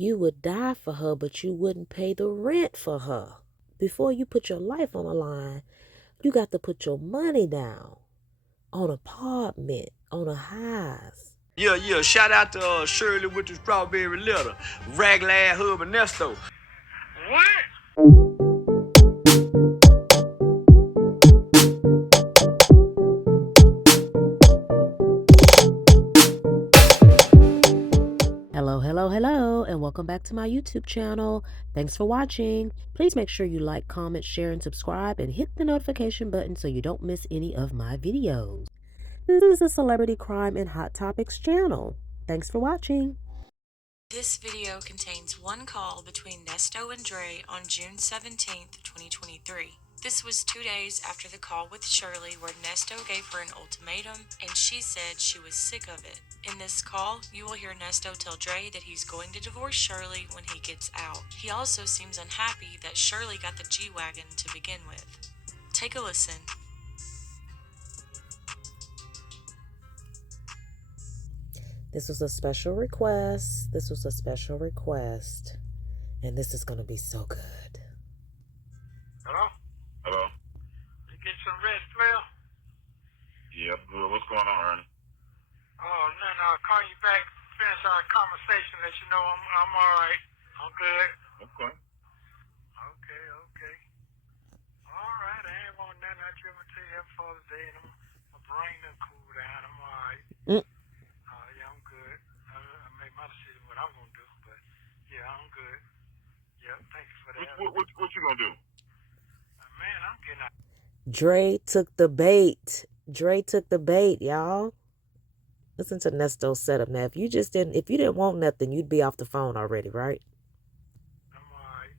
You would die for her, but you wouldn't pay the rent for her. Before you put your life on the line, you got to put your money down on apartment, on a house. Yeah. Shout out to Shirley with the strawberry letter. Raglan Hub and Nesto. What? Hello, and welcome back to my YouTube channel. Thanks for watching. Please make sure you like, comment, share, and subscribe, and hit the notification button so you don't miss any of my videos. This is a celebrity crime and hot topics channel. Thanks for watching. This video contains one call between Nesto and Dre on June 17th, 2023. This was 2 days after the call with Shirley where Nesto gave her an ultimatum and she said she was sick of it. In this call, you will hear Nesto tell Dre that he's going to divorce Shirley when he gets out. He also seems unhappy that Shirley got the G Wagon to begin with. Take a listen. This was a special request. And this is going to be so good. Hello? You get some rest, Phil? Yeah, good. What's going on, Ernie? Oh, nothing. I'll call you back, finish our conversation, let you know I'm all right. I'm good. Okay. Okay. All right, I ain't want nothing. I just want to tell you Happy Father's Day, and my brain done cool down. I'm all right. Yeah, I'm good. I made my decision what I'm going to do, but yeah, I'm good. Yeah, thank you for that. What you gonna do? Man, I'm getting out. Dre took the bait, y'all. Listen to Nesto's setup now. If you didn't want nothing, you'd be off the phone already, right? I'm all right.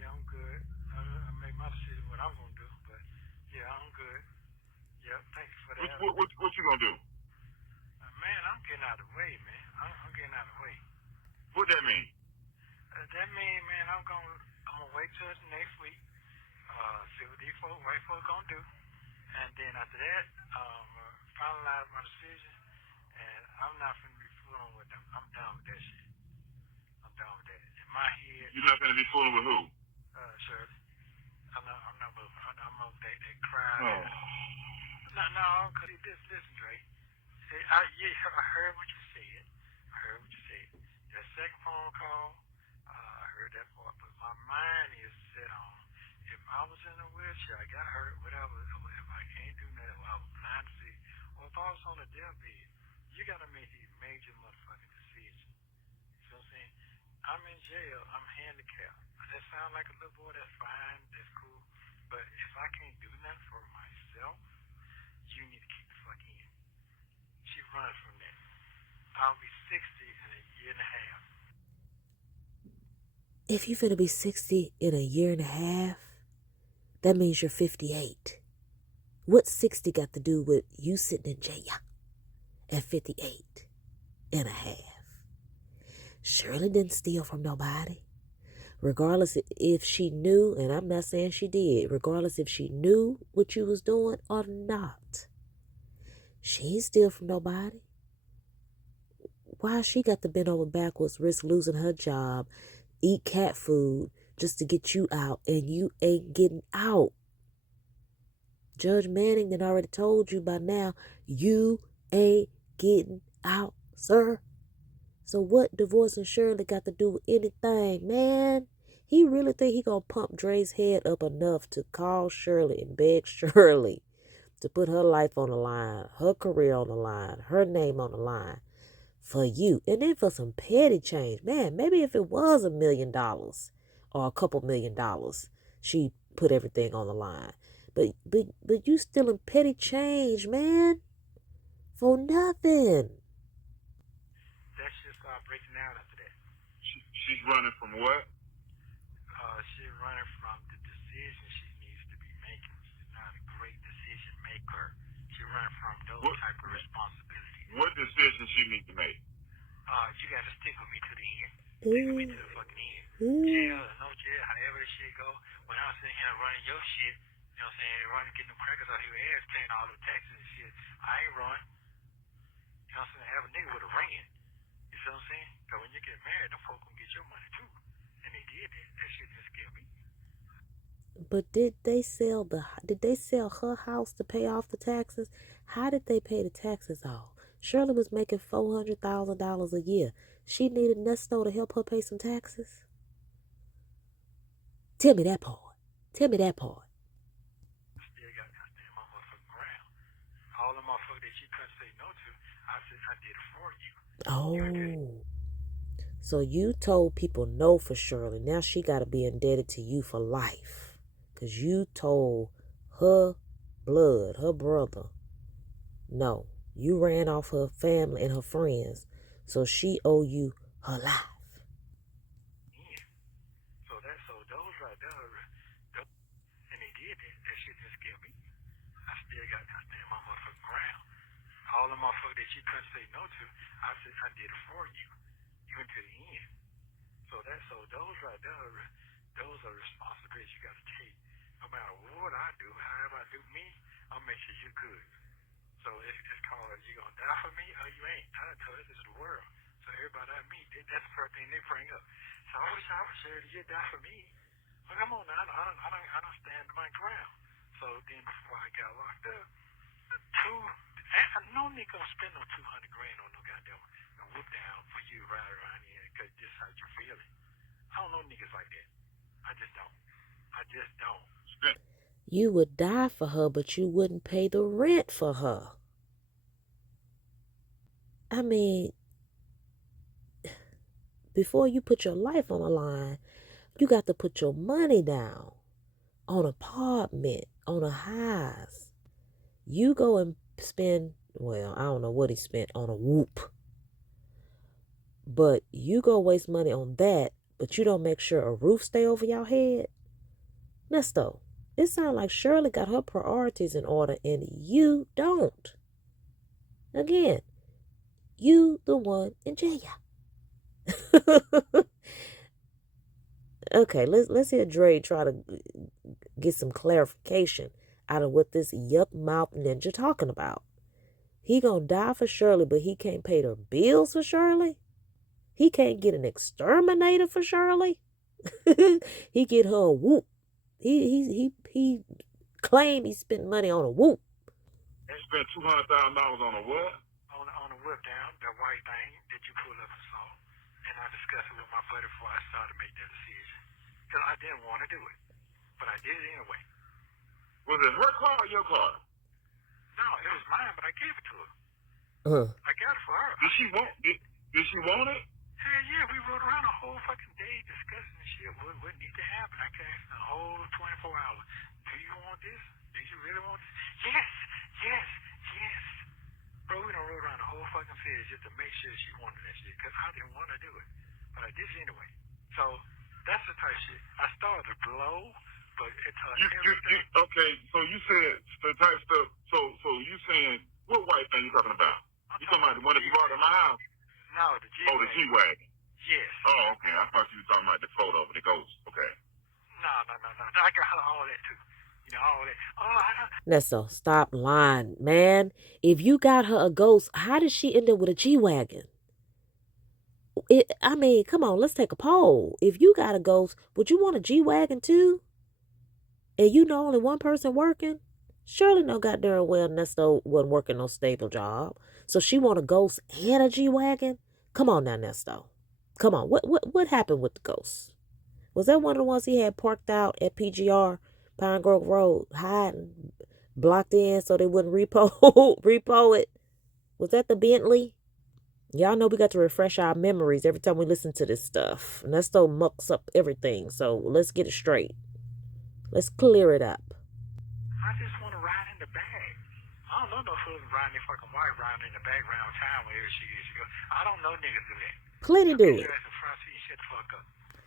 Yeah, I'm good. I made my decision what I'm going to do, but yeah, I'm good. Yeah, thank you for that. What you gonna do? Man, I'm getting out of the way, man. I'm getting out of the way. What that mean? That mean, man, I'm gonna wait till next week. See what these white folks gonna do, and then after that, finalize my decision. And I'm not finna be fooling with them. I'm done with that shit. I'm done with that. In my head. You're not gonna be fooling with who? Shirley. I'm not that cry. Oh. No, cause listen, Dre. I heard what you said. That second phone call, I heard that part, but my mind is set on if I was in a wheelchair, I got hurt, whatever, if I can't do nothing, I was blind to see, or if I was on a deathbed, you gotta make these major motherfucking decisions. You know what I'm saying? I'm in jail, I'm handicapped. That sound like a little boy, that's fine, that's cool, but if I can't do nothing for myself, you need to keep the fuck in. She runs from that. I'll be 60 in a year and a half. If you're finna be 60 in a year and a half, that means you're 58. What's 60 got to do with you sitting in jail at 58 and a half? Shirley didn't steal from nobody. Regardless if she knew, and I'm not saying she did, regardless if she knew what you was doing or not, she ain't steal from nobody. Why she got to bend over backwards, risk losing her job, eat cat food just to get you out, and you ain't getting out? Judge Manning done already told you by now, you ain't getting out, sir. So what divorcing Shirley got to do with anything, man? He really think he gonna pump Dre's head up enough to call Shirley and beg Shirley to put her life on the line, her career on the line, her name on the line for you, and then for some petty change. Man, maybe if it was $1 million or a couple $1 million, she put everything on the line. But you still in petty change, man, for nothing. That shit start breaking down after that. She's running from what? She's running from the decision she needs to be making. She's not a great decision maker. She's running from those type of responsibilities. What decision she needs to make? You gotta stick with me to the end. Stick with me to the fucking end. Jail or no jail, however this shit go. When I'm sitting here running your shit, you know what I'm saying, running, getting them crackers out of your ass, paying all the taxes and shit, I ain't run. You know what I'm saying? Have a nigga with a ring. You feel what I'm saying? So when you get married, them folk gonna get your money too. And they did that. That shit just scared me. But did they sell her house to pay off the taxes? How did they pay the taxes off? Shirley was making $400,000 a year. She needed Nesto to help her pay some taxes. Tell me that part. Tell me that part. I still got to stand my motherfucking ground. All the motherfuckers that you couldn't say no to, I said I did it for you. Oh. So you told people no for Shirley. Now she got to be indebted to you for life. Because you told her blood, her brother, no. You ran off her family and her friends. So she owe you her life. Yeah. So those right there, and they did that. That shit just scared me. I still got to stand my motherfucking ground. All the motherfuckers that you couldn't say no to, I said I did it for you. Even to the end. So those right there, those are responsibilities you got to take. No matter what I do, however I do me, I'll make sure you're good. So it's called, you gonna die for me or you ain't. I tell you, this is the world. So everybody I meet, that's the first thing they bring up. So I wish I was sure that you die for me. Well, come on now, I don't stand my ground. So then before I got locked up, no nigga gonna spend no $200,000 on no goddamn whoop down for you to ride around here because this how you feeling. I don't know niggas like that. I just don't. You would die for her, but you wouldn't pay the rent for her. I mean, before you put your life on the line, you got to put your money down on an apartment, on a house. You go and spend, well, I don't know what he spent on a whoop. But you go waste money on that, but you don't make sure a roof stay over your head. Nesto, it sounds like Shirley got her priorities in order and you don't. Again, you the one in jail. Okay, let's hear Dre try to get some clarification out of what this yuck mouth ninja talking about. He gonna die for Shirley, but he can't pay the bills for Shirley? He can't get an exterminator for Shirley? He get her a whoop. He claim he spent money on a whoop. They spent $200,000 on a what? On a whip down, that white thing that you pull up and saw. And I discussed it with my buddy before I started to make that decision. Because I didn't want to do it. But I did it anyway. Was it her car or your car? No, it was mine, but I gave it to her. I got it for her. Did she want it? Hell yeah, we rode around a whole fucking day discussing the shit, what needs to happen. I asked the whole 24 hours. Do you want this? Do you really want this? Yes. Bro, we done rode around the whole fucking city just to make sure she wanted that shit, because I didn't want to do it. But I did it anyway. So, that's the type of shit. I started to blow, but it's everything. Okay, so you said the type stuff, so you saying, what white thing you talking about? You talking about the one that you brought in my house? No, the G Oh, Wagon. the G Wagon. Yes. Oh, okay. I thought you were talking about the photo of the ghost. Okay. No. I got all that too. You know, all that. Nesto, stop lying, man. If you got her a ghost, how did she end up with a G Wagon? I mean, come on, let's take a poll. If you got a ghost, would you want a G Wagon too? And you know only one person working? Surely no goddamn well Nesto wasn't working no stable job. So she want a ghost and a G Wagon? Come on now, Nesto. Come on. What happened with the ghost? Was that one of the ones he had parked out at PGR, Pine Grove Road, hiding, blocked in so they wouldn't repo it? Was that the Bentley? Y'all know we got to refresh our memories every time we listen to this stuff. Nesto mucks up everything. So let's get it straight. Let's clear it up. I just want to ride in the bag. I don't know no fools riding their fucking wife riding in the bag around town wherever she is. I don't know niggas do that. Plenty do it.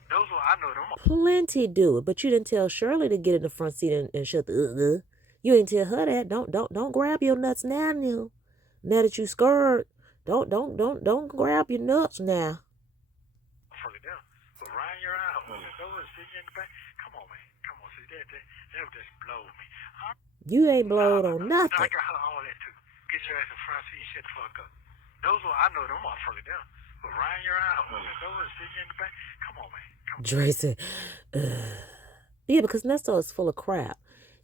Those are, I know them. Plenty do it, but you didn't tell Shirley to get in the front seat and shut the You ain't tell her that. Don't grab your nuts now. Now that you scared, don't grab your nuts now. Fuck it down. But Ryan, your eye, open the door and sit in the back. Come on, man. Come on, see that would just blow me. You ain't blowed on nothing. I got all that too. Get your ass in front seat and shut the fuck up. Those are, I know them motherfuckers down. Well, riding you around, open the door, and sitting in the back. Come on, man. Come on. Dre said, yeah, because Nesto is full of crap.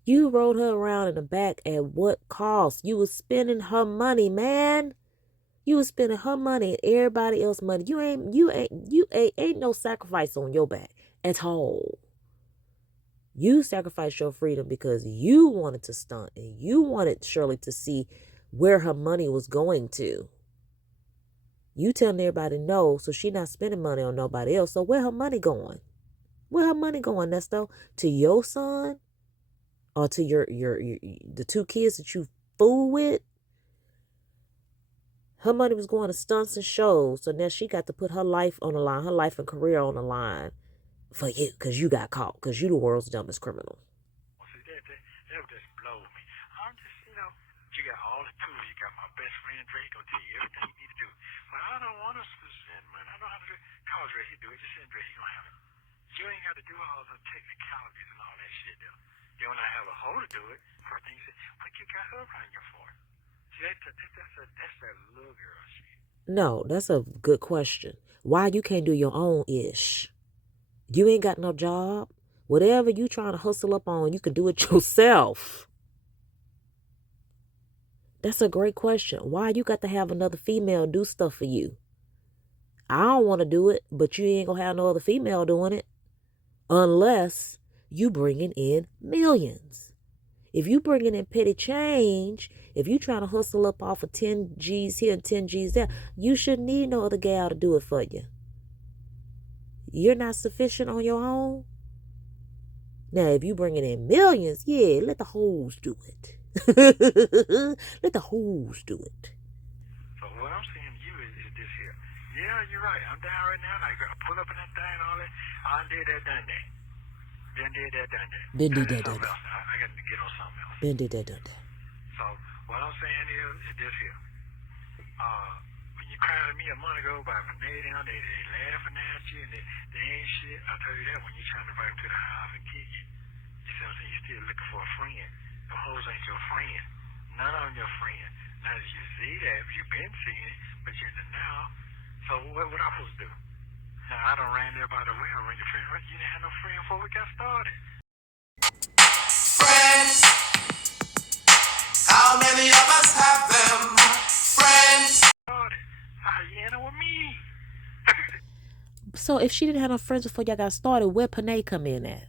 You rode her around in the back at what cost? You was spending her money, man. You was spending her money and everybody else's money. Ain't no sacrifice on your back at all. You sacrificed your freedom because you wanted to stunt and you wanted Shirley to see where her money was going to. You telling everybody no, so she not spending money on nobody else. So where her money going? Where her money going, Nesto? To your son? Or to your the two kids that you fool with? Her money was going to stunts and shows. So now she got to put her life on the line, her life and career on the line for you, because you got caught, because you the world's dumbest criminal. Well, see, that would just blow me. I'm just, you got all the tools. You got my best friend Dre gonna tell you everything you need to do. But I don't want us to send, man. I know how to do it. Call Dre, he do it. Just send Dre, he gonna have it. You ain't got to do all the technicalities and all that shit, though. Then when I have a hoe to do it, first thing you say, what you got her around you for? See, that's that little girl shit. No, that's a good question. Why you can't do your own ish? You ain't got no job. Whatever you trying to hustle up on, you can do it yourself. That's a great question. Why you got to have another female do stuff for you? I don't want to do it, but you ain't gonna have no other female doing it. Unless you bringing in millions. If you bringing in petty change, if you trying to hustle up off of 10 G's here and 10 G's there, you shouldn't need no other gal to do it for you. You're not sufficient on your own. Now, if you bringing in millions, yeah, let the hoes do it. Let the hoes do it. So what I'm saying to you is this here. Yeah, you're right. I'm down right now. I got to pull up in that thing and all that. I did that, done that. Been did that, done that. Been did that, done that. I got to get on something else. Been did that, done that. So what I'm saying is this here. When you crowded me a month ago by Renee down, they laughing at you and they ain't shit. I tell you that when you're trying to invite them to the house and kick you. You see what I'm saying? You're still looking for a friend. The hoes ain't your friend. None of them your friend. Now that you see that, you've been seeing it, but you're in the now. So what I supposed to do? Now I done ran everybody away. I ran your friend. You didn't have no friend before we got started. Friends. How many of us have them? Friends. How you end up with me? So if she didn't have no friends before y'all got started, where Panay come in at?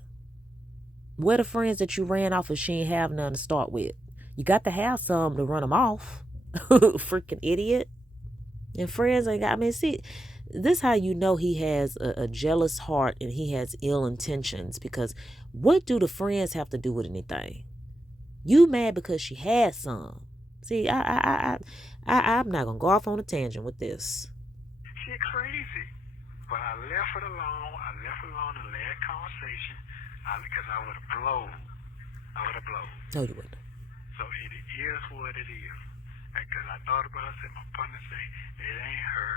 Where the friends that you ran off if she ain't have none to start with? You got to have some to run them off. Freaking idiot. And friends ain't got, see, this how you know he has a jealous heart and he has ill intentions, because what do the friends have to do with anything? You mad because she had some. See, I'm not going to go off on a tangent with this. She crazy. But I left it alone. I left it alone in the last conversation because I would have blown. No, you wouldn't. So it is what it is. Because I thought about it, my partner say, it ain't her,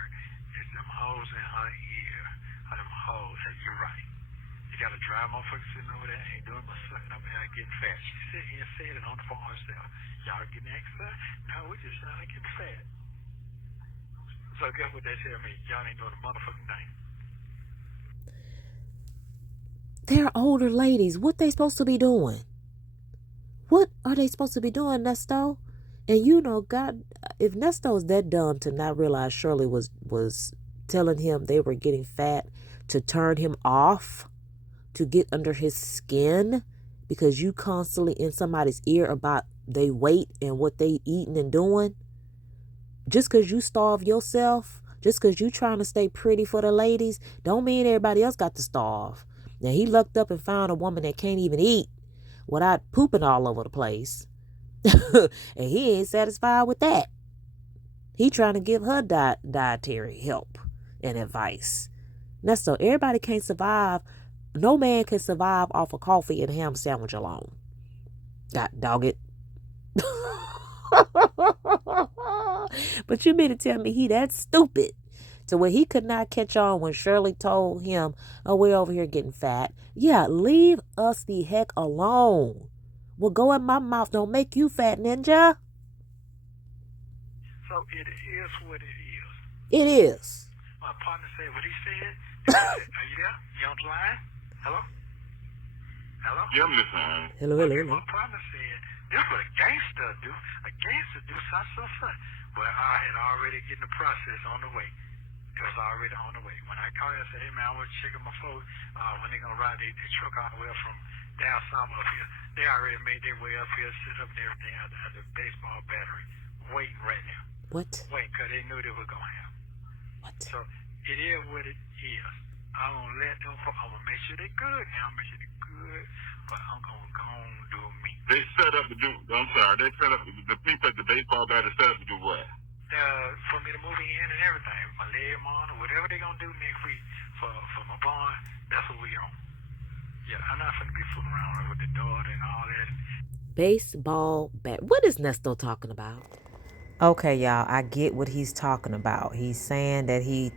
it's them hoes in her ear. Or them hoes. Hey, you're right. You got to drive motherfuckers sitting over there, ain't doing but sucking up and getting fat. She sit here and said it on the phone herself. Y'all getting exercise? No, we just getting fat. So guess what they tell me? Y'all ain't doing a motherfucking thing. They're older ladies. What they supposed to be doing? What are they supposed to be doing, Nesto? And you know, God, if Nesto is that dumb to not realize Shirley was telling him they were getting fat to turn him off, to get under his skin, because you constantly in somebody's ear about they weight and what they eating and doing, just because you starve yourself, just because you trying to stay pretty for the ladies, don't mean everybody else got to starve. Now, he lucked up and found a woman that can't even eat without pooping all over the place. And he ain't satisfied with that. He trying to give her dietary help and advice. Nesto, everybody can't survive. No man can survive off of coffee and a ham sandwich alone. God dog it. But you mean to tell me he that stupid to where he could not catch on when Shirley told him, oh, we're over here getting fat. Yeah, leave us the heck alone. Well, go in my mouth. Don't make you fat, ninja. So it is what it is. It is. My my partner said what he said. Are you there? You on the line? Hello? Hello? Yeah, I'm listening. Hello. My partner said, this what a gangster do. A gangster do something. Well, I had already getting the process on the way. It was already on the way. When I called you, I said, hey, man, I want to check on my folks. When they going to ride their truck all the way up from down south up here. They already made their way up here, sit up and everything at the baseball battery. Waiting right now. What? Waiting, because they knew they were going to have. What? So, it is what it is. I'm going to let them, I'm going to make sure they're good now. Make sure they're good. But I'm going to go and do me. They set up to do, I'm sorry, they set up, the people at the baseball bat set up to do what? For me to move in and everything, my leg on, or whatever they're going to do next week for my bond, that's what we on. Yeah, I'm not going to be fooling around with the daughter and all that. Baseball bat. What is Nesto talking about? Okay, y'all, I get what he's talking about. He's saying that he's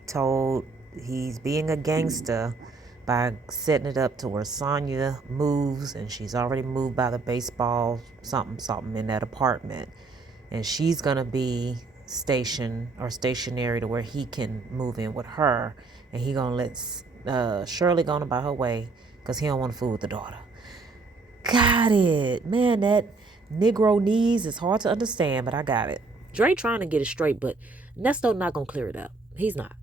being a gangster by setting it up to where Sonya moves, and she's already moved by the baseball something in that apartment. And she's going to be stationary to where he can move in with her, and he gonna let Shirley go on about her way because he don't want to fool with the daughter. Got it. Man, that Negro knees is hard to understand, but I got it. Dre trying to get it straight, but Nesto not gonna clear it up. He's not.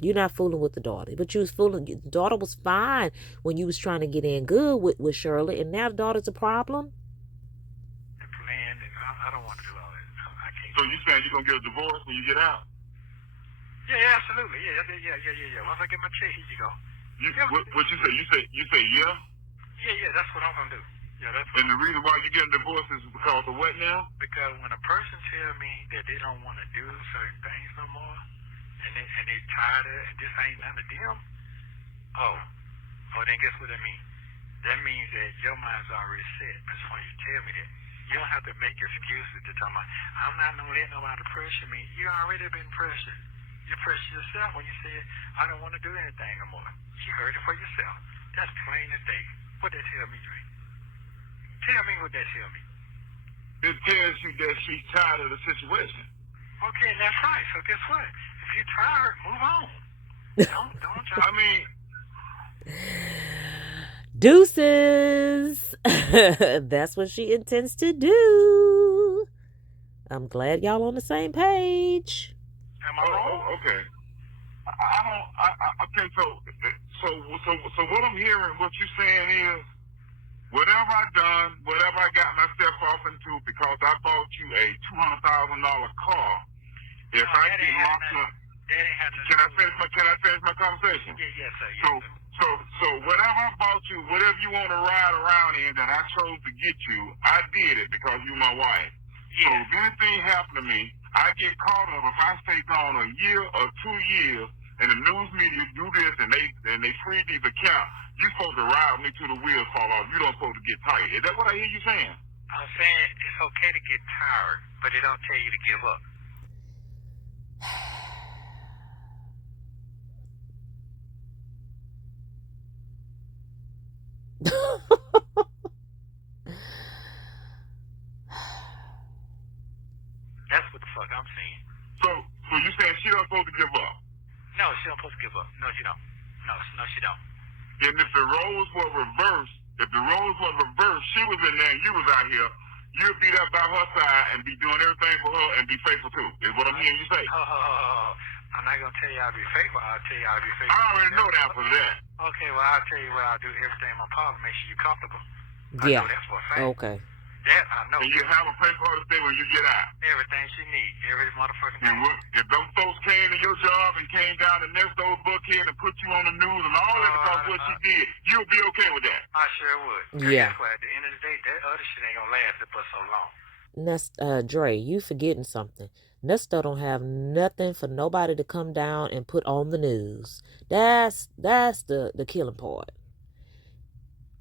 You're not fooling with the daughter, but you was fooling. The daughter was fine when you was trying to get in good with Shirley, and now the daughter's a problem. I don't want to do all that. I can't. So you saying you're going to get a divorce when you get out? Yeah, absolutely. Yeah. Once I get my check, here you go. What you say? You say yeah? Yeah, that's what I'm going to do. Yeah, that's what And the reason why you're getting a divorce is because of what now? Because when a person tell me that they don't want to do certain things no more, and they tired of it, and this ain't none of them, then guess what that means? That means that your mind's already set. That's why you tell me that. You don't have to make excuses to tell me, I'm not going to let nobody pressure me. You already been pressured. You pressure yourself when you said, I don't want to do anything no more. You heard it for yourself. That's plain as day. What that tell me, Dre? Tell me what that tell me. It tells you that she's tired of the situation. Okay, and that's right. So guess what? If you're tired, move on. Don't try. I mean, Deuces. That's what she intends to do. I'm glad y'all on the same page. Am I wrong? Okay. Okay, so what I'm hearing, what you're saying is, whatever I done, whatever I got myself off into because I bought you a $200,000 car, if I get locked up, can I finish my conversation? Yes, sir. So whatever I bought you, whatever you want to ride around in that I chose to get you, I did it because you're my wife. So if anything happened to me, I get caught up. If I stay gone a year or 2 years, and the news media do this and they freeze these accounts, you're supposed to ride me till the wheels fall off. You don't supposed to get tired. Is that what I hear you saying? I'm saying it's okay to get tired, but it don't tell you to give up. That's what the fuck I'm saying. So you saying she don't supposed to give up? No, she don't supposed to give up. No, she don't. No, she don't. And if the roles were reversed, she was in there and you was out here, you'd be there by her side and be doing everything for her and be faithful too, is what I'm hearing you say. I'm not going to tell you I'll be faithful. I'll tell you I'll be faithful. I already know the answer to that. Okay, well, I'll tell you what I'll do. Everything in my power to make sure you're comfortable. Yeah. I know that's for a fact. Okay. That I know. And you have a place for her to stay when you get out. Everything she needs. Every motherfucking thing. And if those folks came to your job and came down to Nesto Bookhead and put you on the news and all that because what she did, you'll be okay with that. I sure would. Yeah. Guess what? At the end of the day, that other shit ain't going to last but so long. Dre, you forgetting something. Nesto don't have nothing for nobody to come down and put on the news. That's the killing part.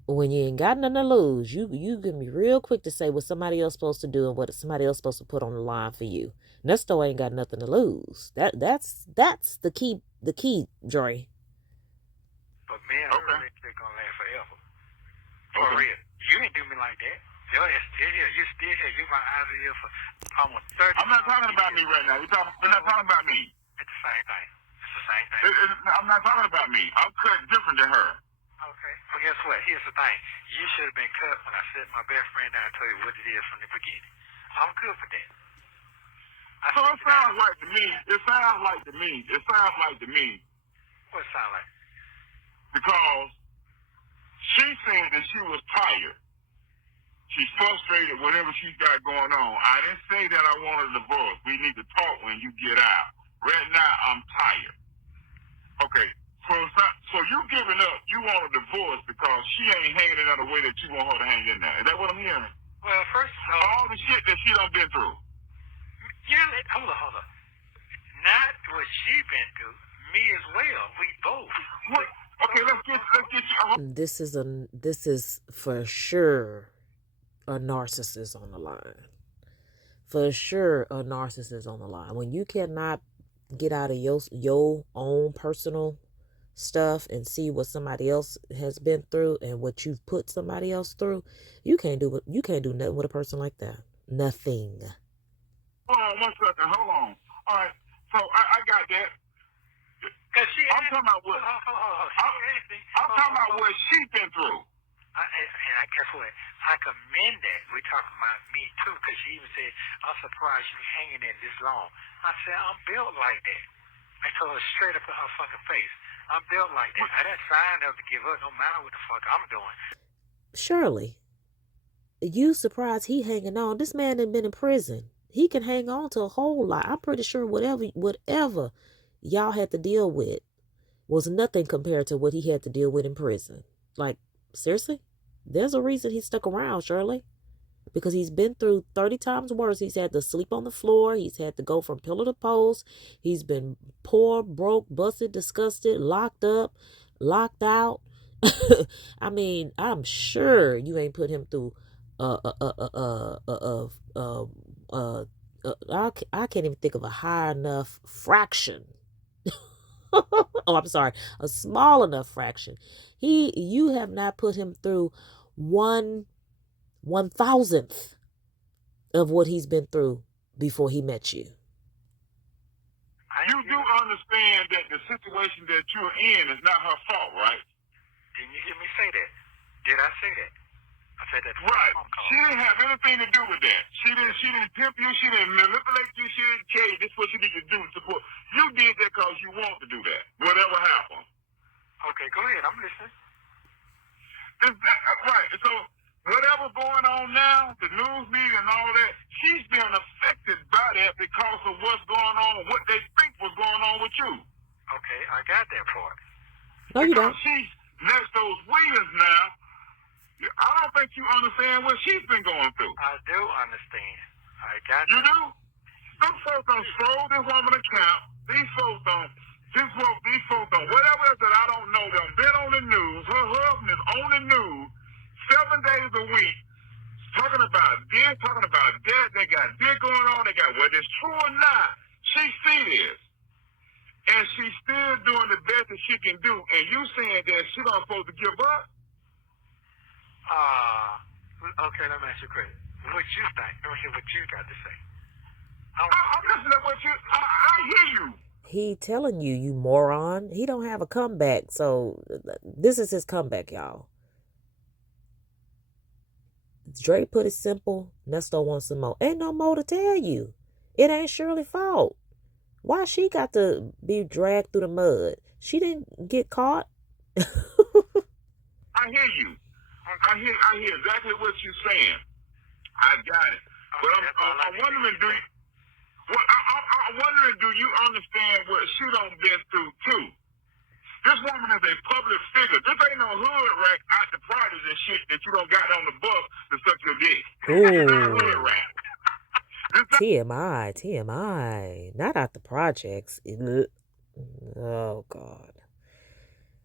When you ain't got nothing to lose, you can be real quick to say what somebody else supposed to do and what somebody else supposed to put on the line for you. Nesto ain't got nothing to lose. That's the key, Dre. But man, I really think they're gonna last forever. For real. You ain't do me like that. Your ass still here. You still here. You my eyes are here for almost 30 I'm not talking about me right now. We're not talking about me. It's the same thing. same thing. I'm not talking about me. I'm cut different than her. Okay. Well, guess what? Here's the thing. You should have been cut when I set my best friend down and told you what it is from the beginning. I'm good for that. So it sounds like to me. It sounds like to me. What it sound like? Because she said that she was tired. She's frustrated, whatever she's got going on. I didn't say that I wanted a divorce. We need to talk when you get out. Right now, I'm tired. Okay, so you giving up, you want a divorce because she ain't hanging in there the way that you want her to hang in there. Is that what I'm hearing? Well, first of all, all the shit that she done been through. Hold on. Not what she been through. Me as well. We both. What? Okay, let's get you. This is for sure a narcissist on the line. For sure a narcissist on the line. When you cannot get out of your own personal stuff and see what somebody else has been through and what you've put somebody else through, you can't do nothing with a person like that. Nothing. Hold on, 1 second. Hold on. All right. So I got that. I'm talking about what. I'm talking about what she's been through. And guess what? I commend that. We're talking about me too, because she even said, "I'm surprised you hanging in this long." I said, "I'm built like that." I told her straight up in her fucking face, "I'm built like that. I didn't sign up to give up no matter what the fuck I'm doing." Shirley, you surprised he hanging on? This man had been in prison. He can hang on to a whole lot. I'm pretty sure whatever y'all had to deal with was nothing compared to what he had to deal with in prison. Like, seriously? There's a reason he stuck around, Shirley. Because he's been through 30 times worse. He's had to sleep on the floor. He's had to go from pillar to post. He's been poor, broke, busted, disgusted, locked up, locked out. I mean, I'm sure you ain't put him through I can't even think of a high enough fraction. Oh, I'm sorry, a small enough fraction. You have not put him through 1/1000th of what he's been through before he met you. You do understand that the situation that you're in is not her fault, right? Didn't you hear me say that? Did I say that? I said that. Right. She didn't have anything to do with that. She didn't pimp you. She didn't manipulate you. She didn't tell you this is what you need to do to support. You did that because you want to do that. Whatever happened. Okay, go ahead. I'm listening. Right. So whatever's going on now, the news media and all that, she's been affected by that because of what's going on, what they think was going on with you. Okay, I got that part. No, you don't. She's Nesto Williams now. I don't think you understand what she's been going through. I do understand. I got you. You that. do? Some folks don't troll this woman account. These folks don't. Whatever it is that I don't know, they've been on the news. Her husband is on the news 7 days a week talking about this, talking about that. They got this going on. They got whether it's true or not. She see this. And she's still doing the best that she can do. And you saying that she not supposed to give up? Okay, let me ask you a question. What you think? Let me hear what you got to say. I'm listening to what I hear you. He telling you, you moron. He don't have a comeback. So this is his comeback, y'all. Drake put it simple. Nesto wants some more. Ain't no more to tell you. It ain't Shirley's fault. Why she got to be dragged through the mud? She didn't get caught. I hear you. I hear exactly what you're saying. I got it. But I'm wondering, do you understand what she done been through too? This woman is a public figure. This ain't no hood rat out the parties and shit that you don't got on the bus to suck your dick. This is not a hood rat. TMI. Not out the projects. Oh, God.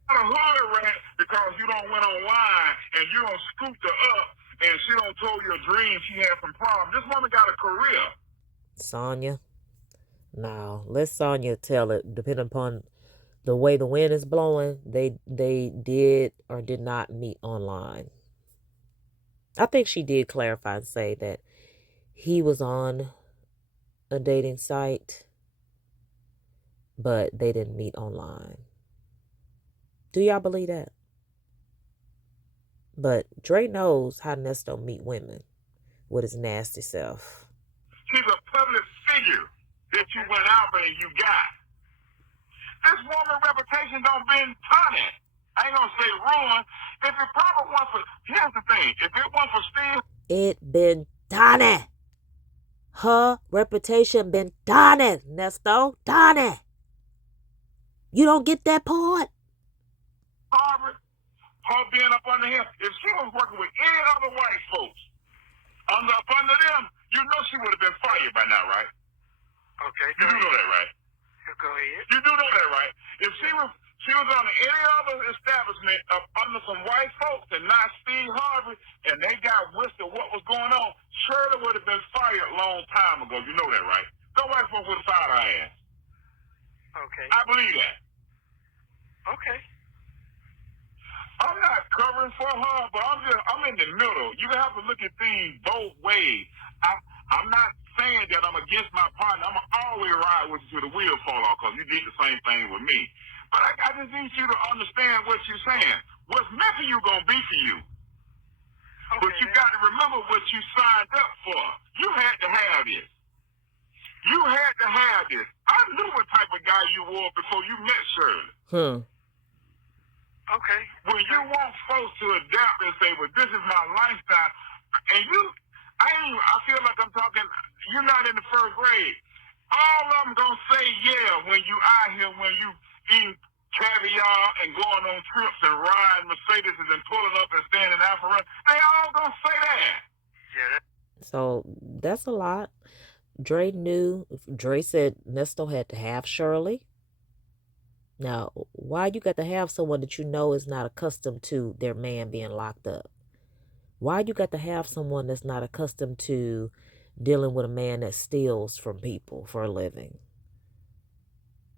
Not a hood rat because you don't went online and you don't scooped her up and she don't told your dreams she had some problems. This woman got a career. Sonya. No, let Sonya tell it. Depending upon the way the wind is blowing, they did or did not meet online. I think she did clarify and say that he was on a dating site, but they didn't meet online. Do y'all believe that? But Dre knows how Nesto meet women with his nasty self. She's a public figure that you went out and you got. This woman's reputation don't been tarnished. I ain't gonna say ruined. If it probably wasn't for, here's the thing. If it wasn't for Steve, It been tarnished. Her reputation been tarnished, Nesto. Tarnished. You don't get that part? Harvard, her being up under him, if she was working with any other white folks up under them, you know she would have been fired by now, right? Okay, You do know that, right? Go ahead. You do know that, right? If she was under any other establishment up under some white folks and not Steve Harvey, and they got whisk of what was going on, Shirley would have been fired a long time ago. You know that, right? No white folks would have fired her ass. Okay. I believe that. Okay. I'm not covering for her, but I'm in the middle. You have to look at things both ways. I'm not saying that I'm against my partner. I'm gonna always ride with you till the wheels fall off because you did the same thing with me. But I just need you to understand what you're saying. What's meant for you gonna be for you. Okay, But you got to remember what you signed up for. You had to have this. You had to have this. I knew what type of guy you were before you met Shirley. Okay. When you want folks to adapt and say, well, this is my lifestyle, and I feel like I'm talking, you're not in the first grade. All of them gonna say, yeah, when you out here, when you eat caviar and going on trips and riding Mercedes and pulling up and standing out for us, they all gonna say that. Yeah. So that's a lot. Dre said Nesto had to have Shirley. Now, why you got to have someone that you know is not accustomed to their man being locked up? Why you got to have someone that's not accustomed to dealing with a man that steals from people for a living?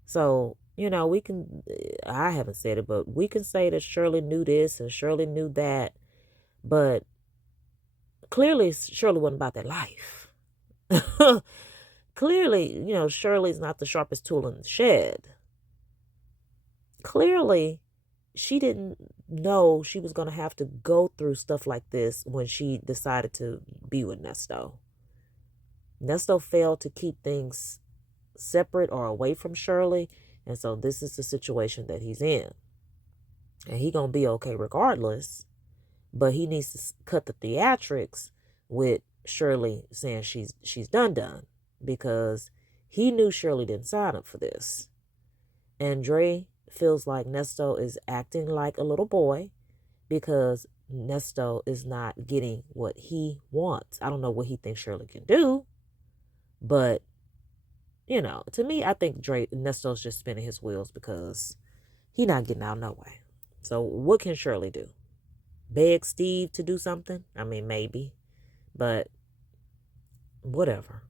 So, I haven't said it, but we can say that Shirley knew this and Shirley knew that, but clearly Shirley wasn't about that life. Clearly, Shirley's not the sharpest tool in the shed. Clearly, she didn't know she was going to have to go through stuff like this when she decided to be with Nesto. Nesto failed to keep things separate or away from Shirley, and so this is the situation that he's in. And he going to be okay regardless, but he needs to cut the theatrics with Shirley saying she's done, because he knew Shirley didn't sign up for this. And Dre feels like Nesto is acting like a little boy because Nesto is not getting what he wants. I don't know what he thinks Shirley can do, but to me, I think Nesto's just spinning his wheels because he not getting out no way. So what can Shirley do? Beg Steve to do something? I mean, maybe, but whatever.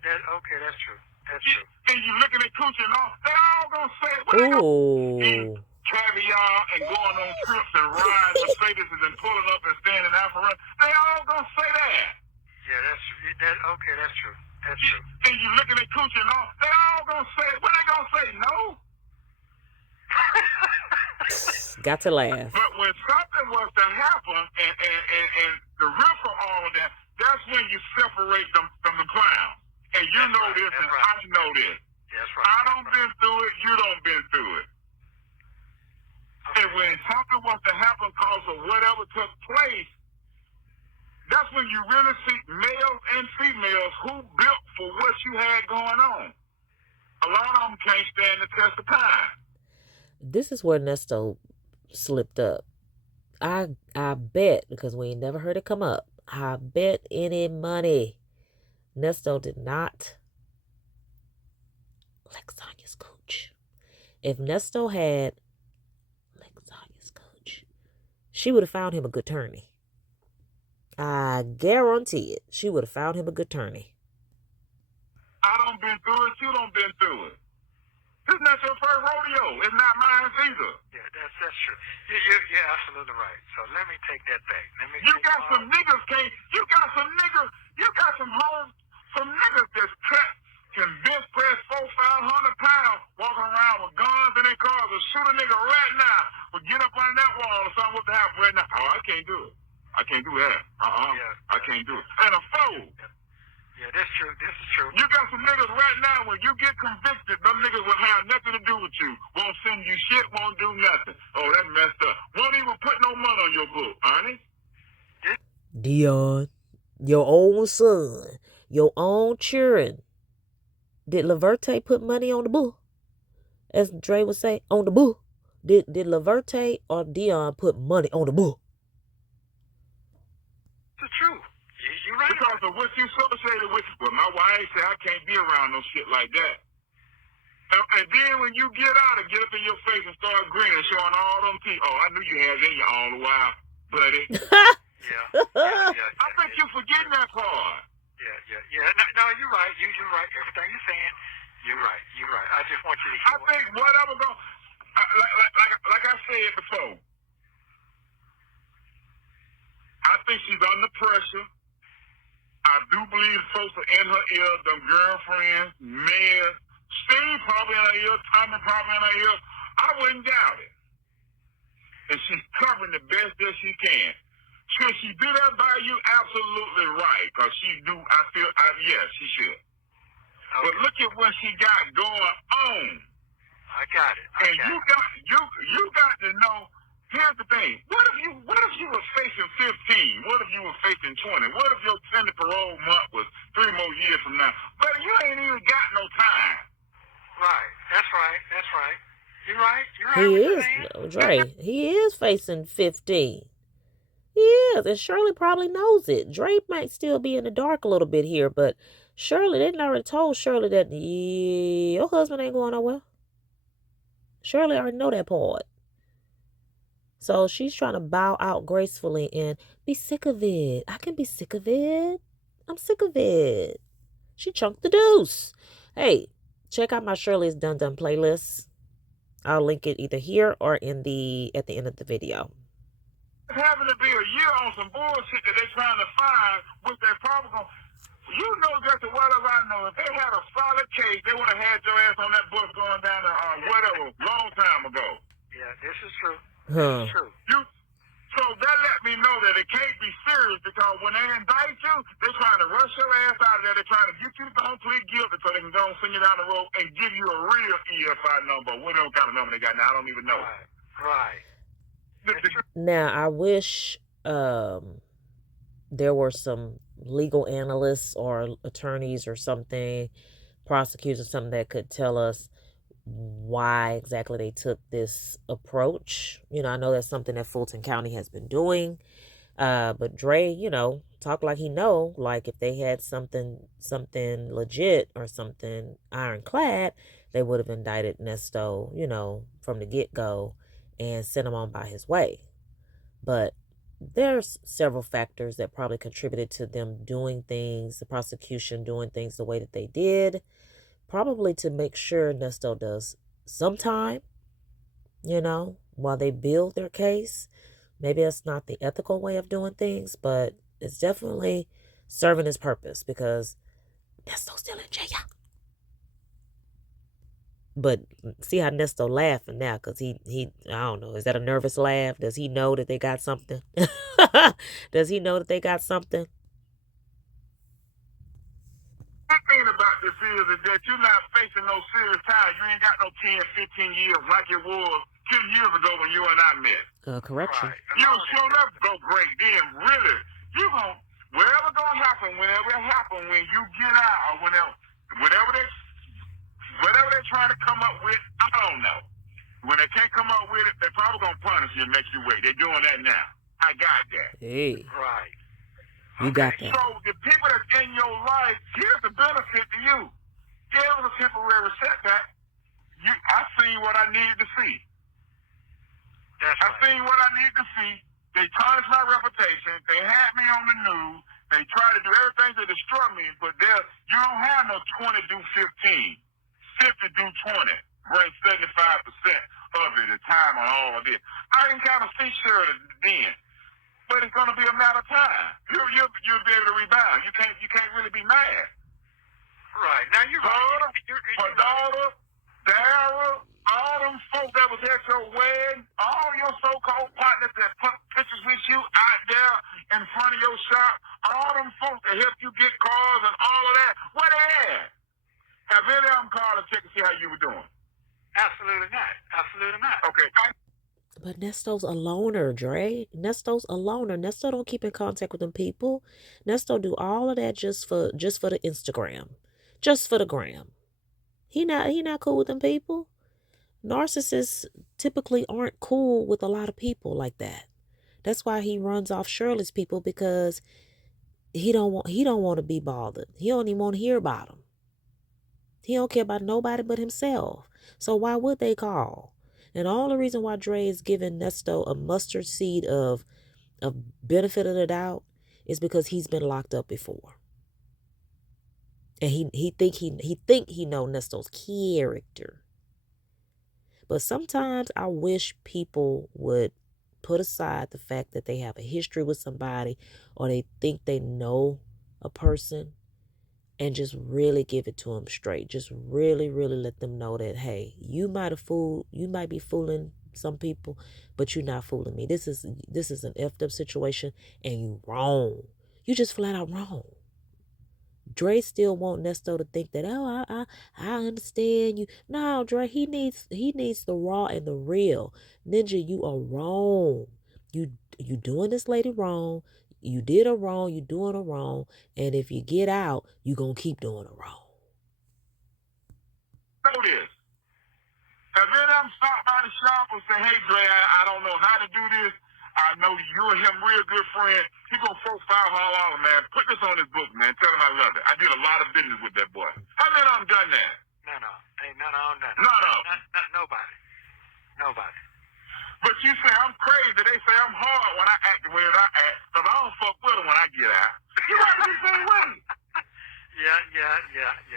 Okay, that's true. That's true. And you looking at Coochie and all, they all gonna say, what they gonna eat caviar and going on trips and riding Mercedes and pulling up and standing out for us. They all gonna say that. Yeah, okay, that's true. That's true. And you looking at Coochie and all, they all gonna say, what they gonna say? No. Got to laugh. But when something was to happen and the real for all of that, that's when you separate them from the clown. And you know this, and I know this. That's right. I don't been through it. You don't been through it. And when something was to happen because of whatever took place, that's when you really see males and females who built for what you had going on. A lot of them can't stand the test of time. This is where Nesto slipped up. I bet, because we ain't never heard it come up, I bet any money Nesto did not lick Sonya's cooch. If Nesto had licked Sonya's cooch, she would have found him a good tourney. I guarantee it. She would have found him a good tourney. I don't been through it. You don't been through it. This is not your first rodeo. It's not mine either. Yeah, that's true. You're absolutely right. So let me take that back. You got some niggas that's cut can bench press 400-500 pounds, walking around with guns in their cars, or shoot a nigga right now, or get up under that wall or something, what the hell right now? Oh, I can't do it. I can't do that. I can't do it. And a fool. Yeah, that's true. This is true. You got some niggas right now, when you get convicted, them niggas will have nothing to do with you. Won't send you shit, won't do nothing. Oh, that's messed up. Won't even put no money on your book, Ernest. Deon, your own son, your own children. Did Laverte put money on the bull? As Dre would say, on the bull. Did Laverte or Deon put money on the bull? It's true. You're right. Because of what you associated with. Well, my wife said I can't be around no shit like that. And then when you get out and get up in your face and start grinning, showing all them teeth. Oh, I knew you had in you all the while, buddy. Yeah. I think you're forgetting that part. Yeah. No, you're right. You're right. Everything you're saying, you're right. I just want you to hear. I think whatever go, like I said before, I think she's under pressure. I do believe folks are in her ear, them girlfriends, mayors, Steve probably in her ear, Tommy probably in her ear. I wouldn't doubt it. And she's covering the best that she can. Should she do that by you? Absolutely right. Because yes, she should. Okay. But look at what she got going on. I got it. You got to know. Here's the thing. What if you were facing 15? What if you were facing 20? What if your tender parole month was 3 more years from now? But you ain't even got no time. Right. That's right. You're right. He is, Dre. He is facing 15. He is, and Shirley probably knows it. Dre might still be in the dark a little bit here, but Shirley, they already told Shirley that your husband ain't going nowhere. Shirley already know that part. So she's trying to bow out gracefully and be sick of it. I can be sick of it. I'm sick of it. She chunked the deuce. Hey, check out my Shirley's Dun Dun playlist. I'll link it either here or at the end of the video. Having to be a year on some bullshit that they're trying to find, which they probably going. You know just as well as I know, if they had a solid case, they would have had your ass on that bus going down to whatever, long time ago. Yeah, this is true. Huh. This is true. So that let me know that it can't be serious, because when they indict you, they're trying to rush your ass out of there. They're trying to get you to go plead guilty so they can go and send you down the road and give you a real EFI number, whatever kind of number they got now. I don't even know. Right. Now, I wish there were some legal analysts or attorneys or something, prosecutors or something that could tell us why exactly they took this approach. I know that's something that Fulton County has been doing. But Dre, talk like he know, like if they had something legit or something ironclad, they would have indicted Nesto, from the get-go and sent him on by his way. But there's several factors that probably contributed to them doing things, the prosecution doing things the way that they did, probably to make sure Nesto does some time, while they build their case. Maybe that's not the ethical way of doing things, but it's definitely serving its purpose, because Nesto's still in jail. But see how Nesto laughing now, because he I don't know, is that a nervous laugh? Does he know that they got something? Does he know that they got something? The thing about this is that you're not facing no serious time. You ain't got no 10, 15 years like it was 10 years ago when you and I met. Correction. Right. You showed up go great then. Really, you gon' whatever gonna happen, whenever it happen, when you get out or whatever they're trying to come up with, I don't know. When they can't come up with it, they're probably gonna punish you and make you wait. They're doing that now. I got that. Hey. Right. You got that. So the people that's in your life, here's the benefit to you. Yeah, it was a temporary setback. I seen what I needed to see. I seen what I needed to see. They tarnished my reputation. They had me on the news. They tried to do everything to destroy me, but you don't have no 20 do 15. 50 do 20. Bring 75% of it, the time on all of this. I didn't kind of see Shirley then. But it's going to be a matter of time. You'll be able to rebound. You can't really be mad. Right. Now you're right. You're my daughter, Dara, all them folks that was at your wedding, all your so-called partners that put pictures with you out there in front of your shop, all them folks that helped you get cars and all of that, where they at? Have any of them called and check to see how you were doing? Absolutely not. Absolutely not. Okay. But Nesto's a loner, Dre. Nesto's a loner. Nesto don't keep in contact with them people. Nesto do all of that just for the Instagram. Just for the gram. He not cool with them people. Narcissists typically aren't cool with a lot of people like that. That's why he runs off Shirley's people, because he don't want to be bothered. He don't even want to hear about them. He don't care about nobody but himself. So why would they call? And all the reason why Dre is giving Nesto a mustard seed of benefit of the doubt is because he's been locked up before. And he think he know Nesto's character. But sometimes I wish people would put aside the fact that they have a history with somebody, or they think they know a person, and just really give it to them straight. Just really, really let them know that, hey, you might be fooling some people, but you're not fooling me. This is an effed up situation, and you wrong. You just flat out wrong. Dre still want Nesto to think that, oh, I understand you. No, Dre, he needs the raw and the real. Ninja, you are wrong. You doing this lady wrong. You did her wrong. You doing her wrong. And if you get out, you gonna keep doing her wrong. Know this. Have any of them stopped by the shop and say, hey, Dre, I don't know how to do this. I know you and him real good friend. He gonna $400-500, man. Put this on his book, man. Tell him I love it. I did a lot of business with that boy. How many of them done that? No. Ain't none of them done that. None of them. Nobody. But you say I'm crazy. They say I'm hard when I act the way that I act, because I don't fuck with them when I get out. You right the same way. Yeah.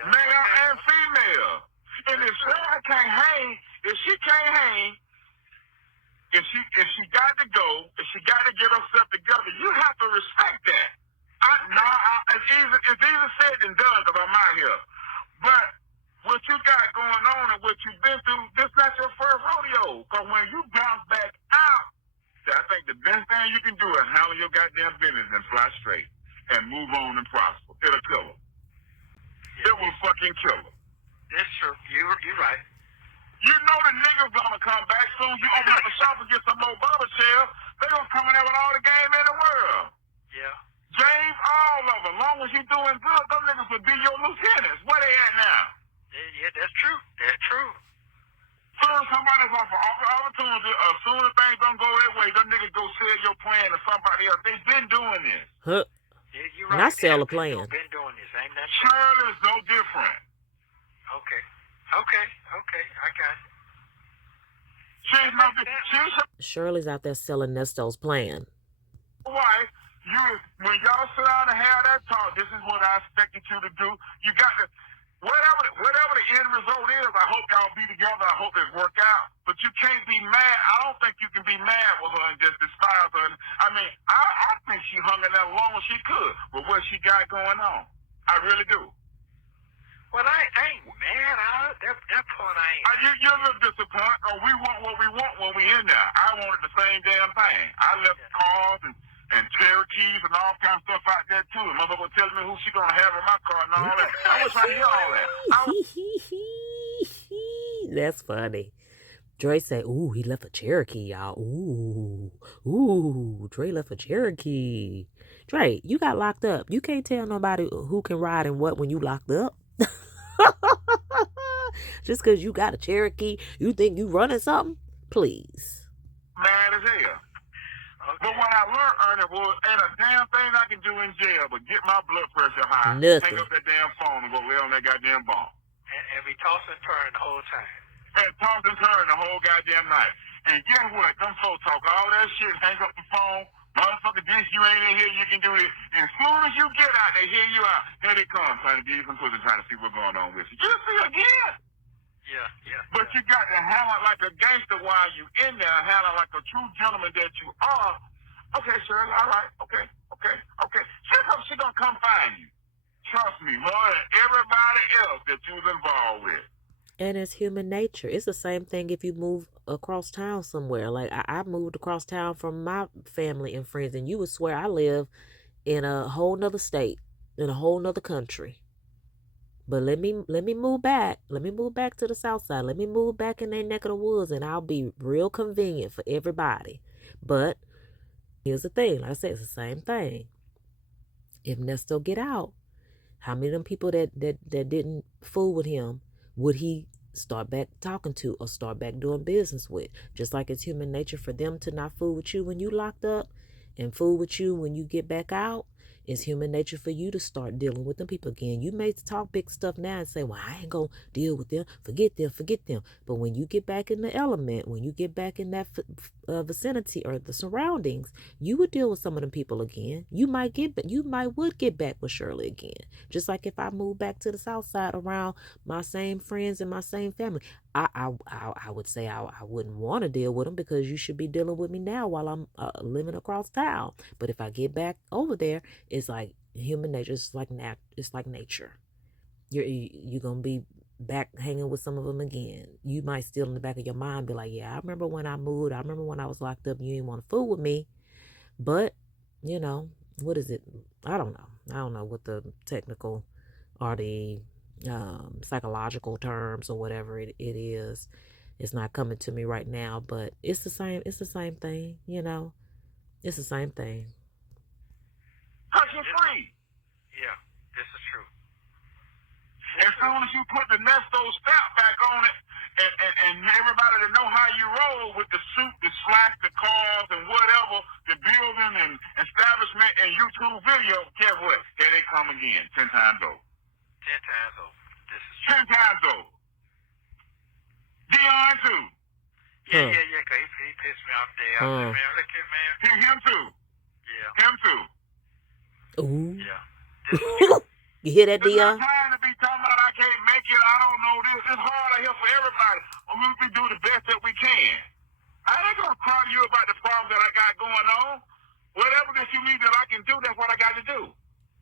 Male and female. And if Sarah can't hang, if she can't hang, if she got to go, if she got to get herself together, you have to respect that. It's easier said than done, because I'm out here. But what you got going on and what you've been through, this not your first rodeo. Because when you bounce back out, I think the best thing you can do is handle your goddamn business and fly straight and move on and prosper. It'll kill her. It will fucking kill her. That's true. You're right. You know the niggas gonna come back soon. You open up a shop and get some more barber shells. They gonna come in there with all the game in the world. Yeah. James, all of them. As long as you doing good, them niggas will be your lieutenants. Where they at now? Yeah, that's true. Soon as somebody's offer opportunity, as soon as things don't go their way, them niggas go sell your plan to somebody else. They've been doing this. Huh? Yeah, you're And right. I sell a plan. Been doing this. Ain't that Shirley's no different. Okay. I got it. She's no different. She's Shirley's out there selling Nesto's plan. wife. When y'all sit down and have that talk, this is what I expected you to do. You got to, whatever the end result is, I hope y'all be together. I hope it work out. But you can't be mad. I don't think you can be mad with her and just despise her. I mean, I think she hung in there as long as she could with what she got going on. I really do. Well, I ain't mad. That part I ain't. You're a little disappointed. Or we want what we want when we in there. I wanted the same damn thing. I left cars and Cherokees and all kind of stuff out there too. And mother was telling me who she gonna have in my car and all that. I was trying to hear all that. That's funny. Dre said, ooh, he left a Cherokee, y'all. Ooh, Dre left a Cherokee. Dre, you got locked up. You can't tell nobody who can ride and what when you locked up. Just because you got a Cherokee, you think you running something? Please. Mad as hell. Okay. But when I learned, Ernest, ain't a damn thing I can do in jail but get my blood pressure high. Nothing. Take up that damn phone and go lay on that goddamn bomb. And we toss and turn the whole time. And toss and turn the whole goddamn night. And guess what? Them folks talk all that shit, hang up the phone. Motherfucker, this, you ain't in here, you can do it. And as soon as you get out, they hear you out. Here they come, trying to give you some pussy, trying to see what's going on with you. You see again. Yeah. But you got to handle like a gangster while you in there, handle like a true gentleman that you are. Okay, Shirley, all right, okay. She gonna come find you. She trust me, more than everybody else that you was involved with. And it's human nature. It's the same thing if you move across town somewhere. Like I moved across town from my family and friends, and you would swear I live in a whole nother state, in a whole nother country. But let me move back. Let me move back to the south side. Let me move back in that neck of the woods, and I'll be real convenient for everybody. But here's the thing. Like I said, it's the same thing. If Nesto get out, how many of them people that didn't fool with him would he start back talking to or start back doing business with? Just like it's human nature for them to not fool with you when you locked up and fool with you when you get back out. It's human nature for you to start dealing with them people again. You may talk big stuff now and say, well, I ain't going to deal with them. Forget them. But when you get back in the element, when you get back in that vicinity or the surroundings, you would deal with some of them people again. You might would get back with Shirley again. Just like if I move back to the south side around my same friends and my same family, I would say I wouldn't want to deal with them because you should be dealing with me now while I'm living across town. But if I get back over there, it's like human nature. It's like nature. You're gonna be back hanging with some of them again. You might still in the back of your mind be like, yeah, I remember when I moved. I remember when I was locked up. You didn't want to fool with me. But what is it? I don't know. I don't know what the technical or the psychological terms or whatever it is. It's not coming to me right now, but it's the same thing. It's the same thing. Touch free. Yeah, this is true. As soon as you put the Nesto stamp back on it, and everybody to know how you roll with the suit, the slacks, the cars, and whatever, the building and establishment and YouTube video, guess what? Here they come again, 10 times over. 10 times over. This is 10 times over. Deon too. Yeah, cause he pissed me off there. I said, man, look here, man. Him too. Yeah. Him too. Ooh. Yeah. You hear that, There's Deon? no time to be talking about I can't make it, I don't know this. It's hard out here for everybody. We do the best that we can. I ain't gonna call you about the problems that I got going on. Whatever that you need that I can do, that's what I got to do.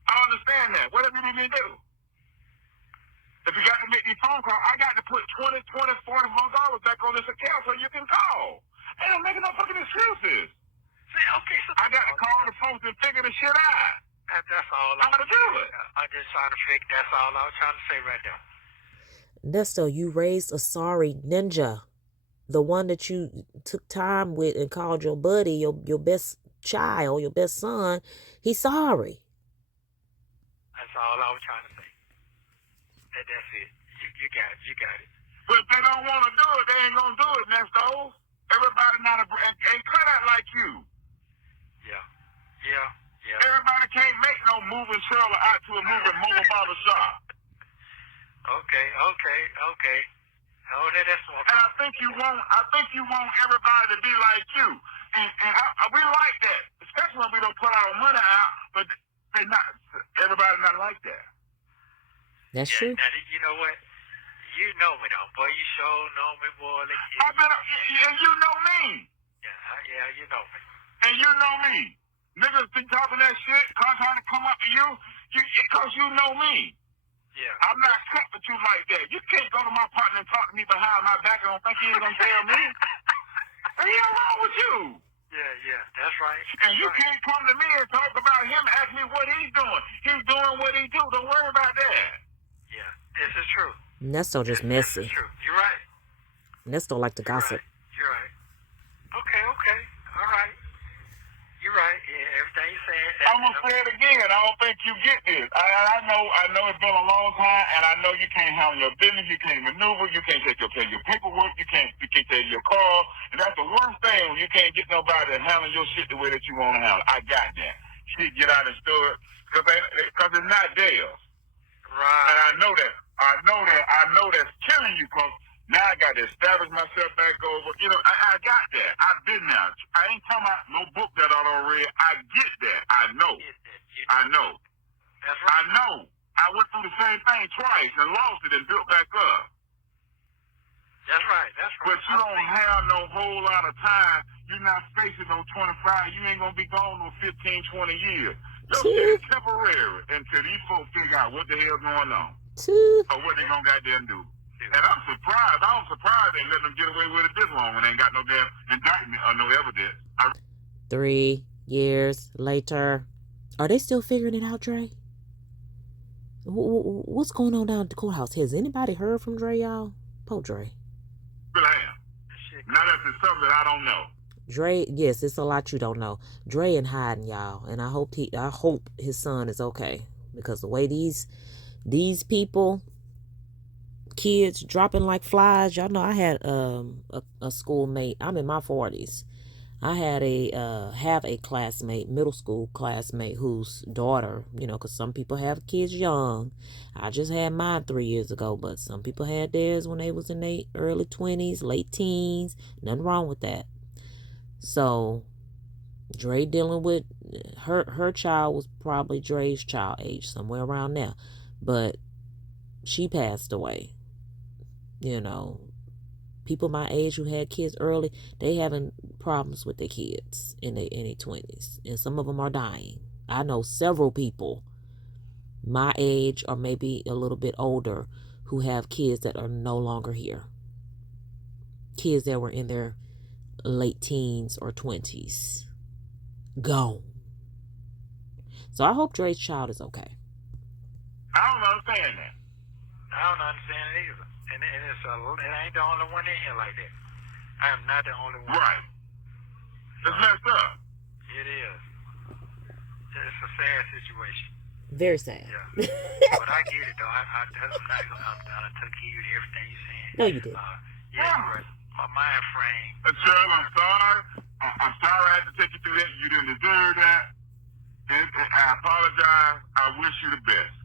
I understand that. Whatever you need me to do. If you got to make these phone calls, I got to put $20, $40, $41 back on this account so you can call. I ain't making no fucking excuses. See, okay, so I got to call the folks and figure the shit out. that's all I'm gonna do it. I'm just trying to figure. That's all I was trying to say right there. Nesto, you raised a sorry ninja. The one that you took time with and called your buddy, your best child, your best son. He's sorry. That's all I was trying to say. That's it. You got it. You got it. But if they don't want to do it, they ain't gonna do it, Nesto. Everybody ain't cut out like you. Yeah. Everybody can't make no moving trailer out to a moving mobile barber shop. Okay. Oh, that's what. And I think you want everybody to be like you. And we like that, especially when we don't put our money out. But they not. Everybody not like that. That's true. Now, you know what? You know me though, boy. You sure know me, boy. And you know me. Yeah, you know me. And you know me. Niggas be talking that shit, trying to come up to you, because you know me. Yeah. I'm not cut with you like that. You can't go to my partner and talk to me behind my back and don't think you ain't gonna tell me. Ain't nothing wrong with you. Yeah, that's right. And you can't come to me and talk about him and ask me what he's doing. He's doing what he do. Don't worry about that. Yeah, this is true. Nesto just messy. This is true. You're right. Nesto like to gossip. You're right. Okay. All right. You're right. Yeah, everything you're saying. I'm gonna say it again. I don't think you get this. I know it's been a long time, and I know you can't handle your business. You can't maneuver. You can't take your paperwork. You can't take your call. And that's the worst thing when you can't get nobody to handle your shit the way that you want to handle. I got that. Shit, get out and store it because it's not theirs. Right. And I know that. I know that's killing you because now I got to establish myself back over. I got that. I've been there. I ain't talking about no book that I don't read. I get that. I know. That's right. I know. I went through the same thing twice and lost it and built back up. That's right. But you don't have no whole lot of time. You're not facing no 25. You ain't going to be gone no 15, 20 years. Your shit is temporary until these folks figure out what the hell's going on. Or what they gonna goddamn do. And I'm surprised they let them get away with it this long and ain't got no damn indictment or no evidence. 3 years later. Are they still figuring it out, Dre? What's going on down at the courthouse? Has anybody heard from Dre, y'all? Poor Dre. But I am. Now that's something that I don't know. Dre, yes, it's a lot you don't know. Dre in hiding, y'all, and I hope his son is okay, because the way these people, kids dropping like flies. Y'all know I had a schoolmate. I'm in my 40s. I had a classmate, middle school classmate, whose daughter, because some people have kids young. I just had mine 3 years ago, but some people had theirs when they was in their early 20s, late teens. Nothing wrong with that. So Dre dealing with her child was probably Dre's child age, somewhere around there, but she passed away. People my age who had kids early, they having problems with their kids in their 20s, and some of them are dying. I know several people my age or maybe a little bit older who have kids that are no longer here. Kids that were in their late teens or 20s. Gone. So I hope Dre's child is okay. I don't understand that. I don't understand it either. And it ain't the only one in here like that. I am not the only one. Right. It's messed up. It is. It's a sad situation. Very sad. Yeah. But I get it, though. I'm took heed to everything you're saying. No, you did. Yeah, you're right. My mind frame. Shirley, I'm sorry. I'm sorry I had to take you through that. You didn't deserve that. And I apologize. I wish you the best.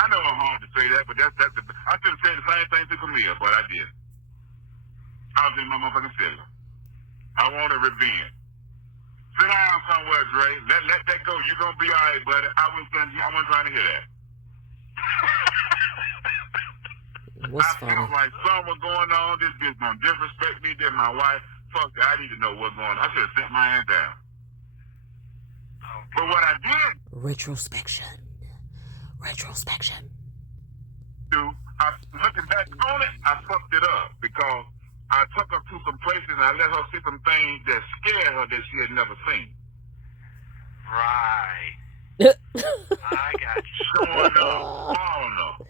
I know I'm hard to say that, but I should have said the same thing to Camille, but I did. I was in my motherfucking cellar. I wanted revenge. Sit down somewhere, Dre. Let that go. You're going to be all right, buddy. I wasn't trying to hear that. What's I funny? felt like something was going on. This bitch gonna disrespect me. Then my wife. Fuck that. I need to know what's going on. I should have sent my hand down. But what I did Retrospection. do, looking back on it, I fucked it up because I took her to some places and I let her see some things that scared her that she had never seen. Right. I got you. Showing up, falling up.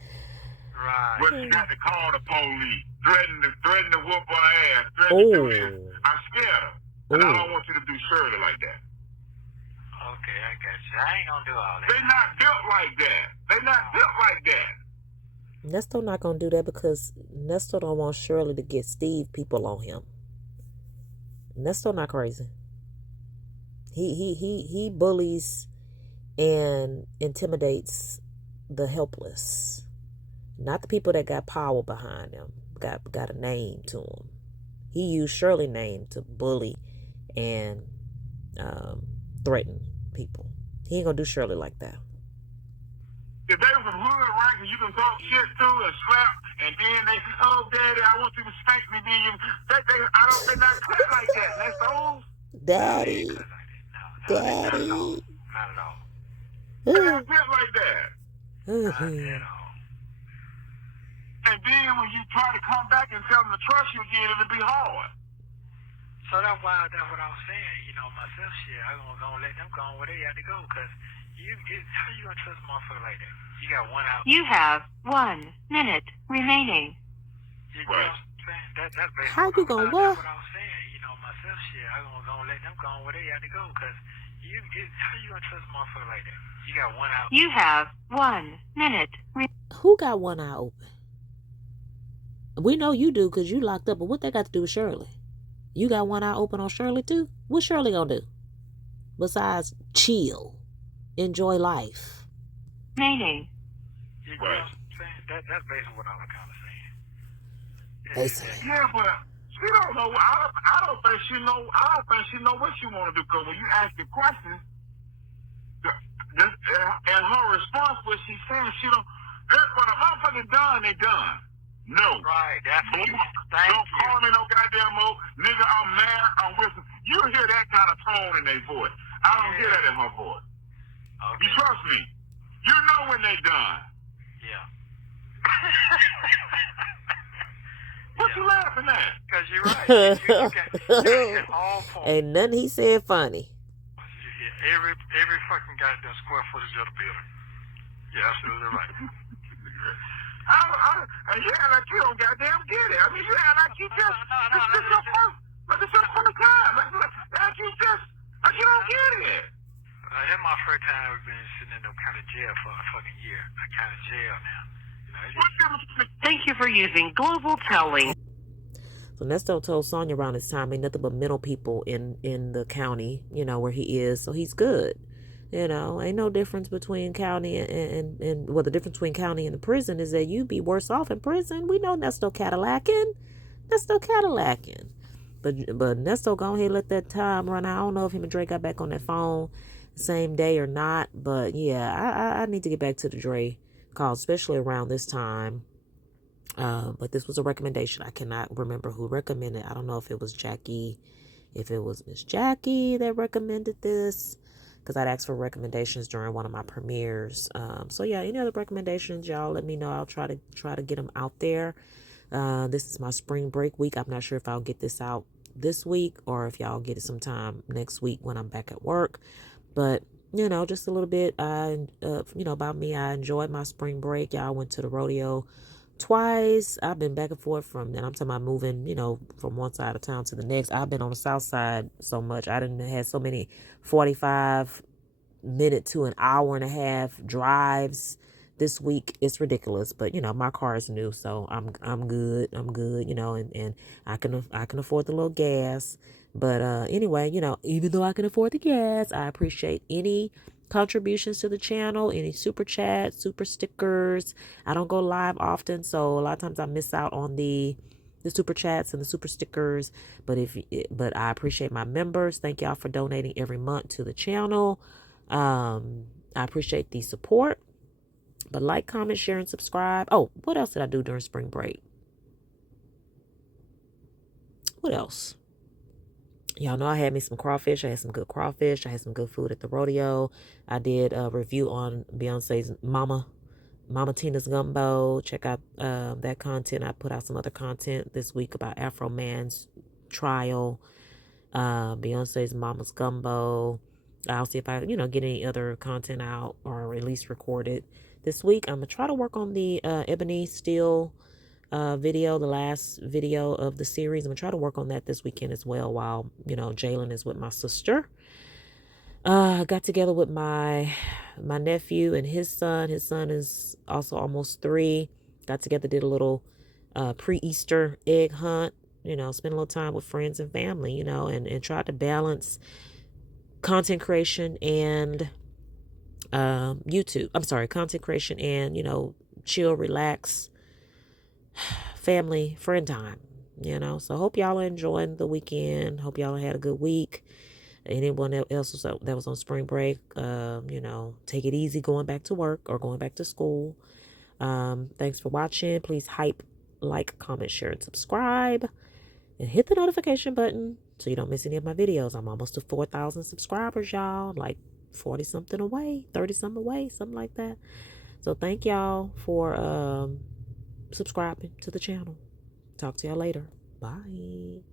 Right. But she got to call the police, threatening to whoop her ass, threatening to do this. I scared her. And I don't want you to do Shirley like that. Okay, I got you. I ain't gonna do all that. They not built like that. They not built like that. Nesto not gonna do that because Nesto don't want Shirley to get Steve people on him. Nesto not crazy. He bullies and intimidates the helpless, not the people that got power behind them, got a name to them. He used Shirley's name to bully and threaten people. He ain't gonna do Shirley like that. If they was some hood rank and you can talk shit to and slap, and then they say, "Oh, Daddy, I want you to spank me," then they're not cut like that. That's old. Daddy. Not at all. They're not built like that. Not at all. And then when you try to come back and tell them to trust you again, it'll be hard. So that's what I was saying. Myself, shit, I'm gonna let them go where they have to go, because how you gonna trust a motherfucker like that? You got 1 hour. You have 1 minute remaining. You know what I'm saying? That's basically How you gonna what? That's what I was saying. Myself, shit, I'm gonna let them go where they have to go, because how you gonna trust a motherfucker like that? You got 1 hour. You have 1 minute. Who got one eye open? We know you do because you locked up, but what they got to do with Shirley? You got one eye open on Shirley too? What's Shirley gonna do? Besides chill, enjoy life. Remaining. You know what I'm saying? That's basically what I was kind of saying. Basically. Yeah, but she don't know. I don't think she know what she want to do. Because when you ask the question, and her response was she saying she don't. When a motherfucker done, they done. No. Right, that's what Don't call me no goddamn mo. Nigga, I'm mad, I'm with you. You hear that kind of tone in their voice. I don't hear that in her voice. Okay. You trust me. You know when they done. Yeah. What you laughing at? Because you're right. You got all points. Ain't nothing he said funny. You hear every fucking goddamn square footage of the building. You're absolutely right. And you act like you don't goddamn get it. I mean, you act like you just, this is your first, but it's your first time. Like you just, like you don't get it. That's my first time I've been sitting in no kind of jail for a fucking year. I kind of jail now. You know, What difference? Thank you for using Global Telling. So Nesto told Sonya around this time ain't nothing but mental people in the county, you know, where he is. So he's good. You know, ain't no difference between county and well, the difference between county and the prison is that you'd be worse off in prison. We know Nesto Cadillacin. But Nesto go ahead and let that time run out. I don't know if him and Dre got back on that phone the same day or not. But yeah, I need to get back to the Dre call, especially around this time. But this was a recommendation. I cannot remember who recommended. I don't know if it was Jackie, if it was Miss Jackie that recommended this, because I'd asked for recommendations during one of my premieres. So yeah, any other recommendations, y'all let me know. I'll try to get them out there. This is my spring break week. I'm not sure if I'll get this out this week or if y'all get it sometime next week when I'm back at work. But you know, just a little bit. About me. I enjoyed my spring break. Y'all went to the rodeo twice. I've been back and forth and I'm talking about moving, you know, from one side of town to the next. I've been on the south side so much. I didn't have so many 45-minute to an hour and a half drives this week. It's ridiculous, but you know, my car is new, so I'm good, you know, and I can afford the little gas. But anyway, you know, even though I can afford the gas, I appreciate any contributions to the channel, any super chats, super stickers. I don't go live often, so a lot of times I miss out on the super chats and the super stickers. But I appreciate my members. Thank y'all for donating every month to the channel. I appreciate the support. But like, comment, share, and subscribe. Oh, what else did I do during spring break? What else? Y'all know I had me some crawfish. I had some good crawfish. I had some good food at the rodeo. I did a review on Beyonce's Mama Tina's gumbo. Check out that content. I put out some other content this week about Afro Man's trial. Beyonce's Mama's gumbo. I'll see if I, get any other content out or at least record it this week. I'm going to try to work on the Ebony Steel video, the last video of the series. I'm gonna try to work on that this weekend as well while Jalen is with my sister. Got together with my nephew and his son is also almost 3. Got together, did a little pre-Easter egg hunt, spend a little time with friends and family, and tried to balance content creation and content creation and chill, relax, family, friend time, so hope y'all are enjoying the weekend. Hope y'all had a good week. Anyone else that was on spring break, take it easy going back to work or going back to school. Thanks for watching. Please like, comment, share, and subscribe, and hit the notification button so you don't miss any of my videos. I'm almost to 4,000 subscribers, y'all, like 40 something away, 30 something away, something like that. So thank y'all for subscribing to the channel. Talk to y'all later. Bye.